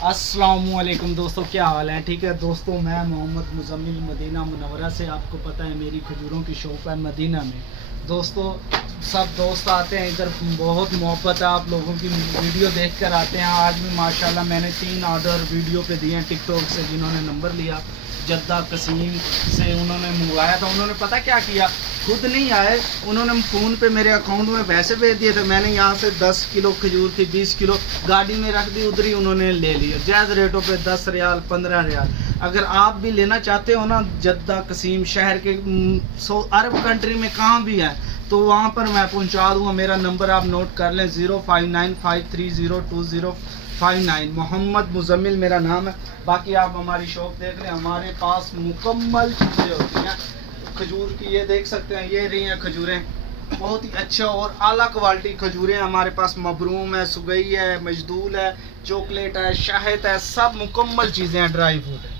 अस्सलामुअलैकुम दोस्तों, क्या हाल है? ठीक है दोस्तों, मैं मोहम्मद मुज़म्मिल मदीना मुनव्वरा से। आपको पता है मेरी खजूरों की शॉप है मदीना में। दोस्तों सब दोस्त आते हैं इधर, बहुत मोहब्बत है आप लोगों की, वीडियो देख कर आते हैं। आज भी माशाल्लाह मैंने 3 ऑर्डर वीडियो पे दिए हैं टिकटॉक से। जिन्होंने नंबर लिया जद्दा कसीम से, उन्होंने मंगवाया था। उन्होंने पता क्या किया, खुद नहीं आए, उन्होंने फ़ोन पे मेरे अकाउंट में पैसे भेज दिए थे। मैंने यहाँ से 10 किलो खजूर थी, 20 किलो गाड़ी में रख दी, उधर ही उन्होंने ले लिया जायज़ रेटों पे, 10 रियाल 15 रियाल। अगर आप भी लेना चाहते हो ना, जद्दा कसीम शहर के अरब कंट्री में कहाँ भी है तो वहाँ पर मैं पहुँचा दूँगा। मेरा नंबर आप नोट कर लें, 0595302059। मोहम्मद मुज़म्मिल मेरा नाम है। बाकी आप हमारी शॉप देख लें, हमारे पास मुकम्मल चीज़ें होती हैं खजूर की। ये देख सकते हैं, ये रही हैं खजूरें, बहुत ही अच्छा और आला क्वालिटी खजूरें हमारे पास। मबरूम है, सुगई है, मजदूल है, चॉकलेट है, शहद है, सब मुकम्मल चीज़ें हैं, ड्राई फ्रूट है।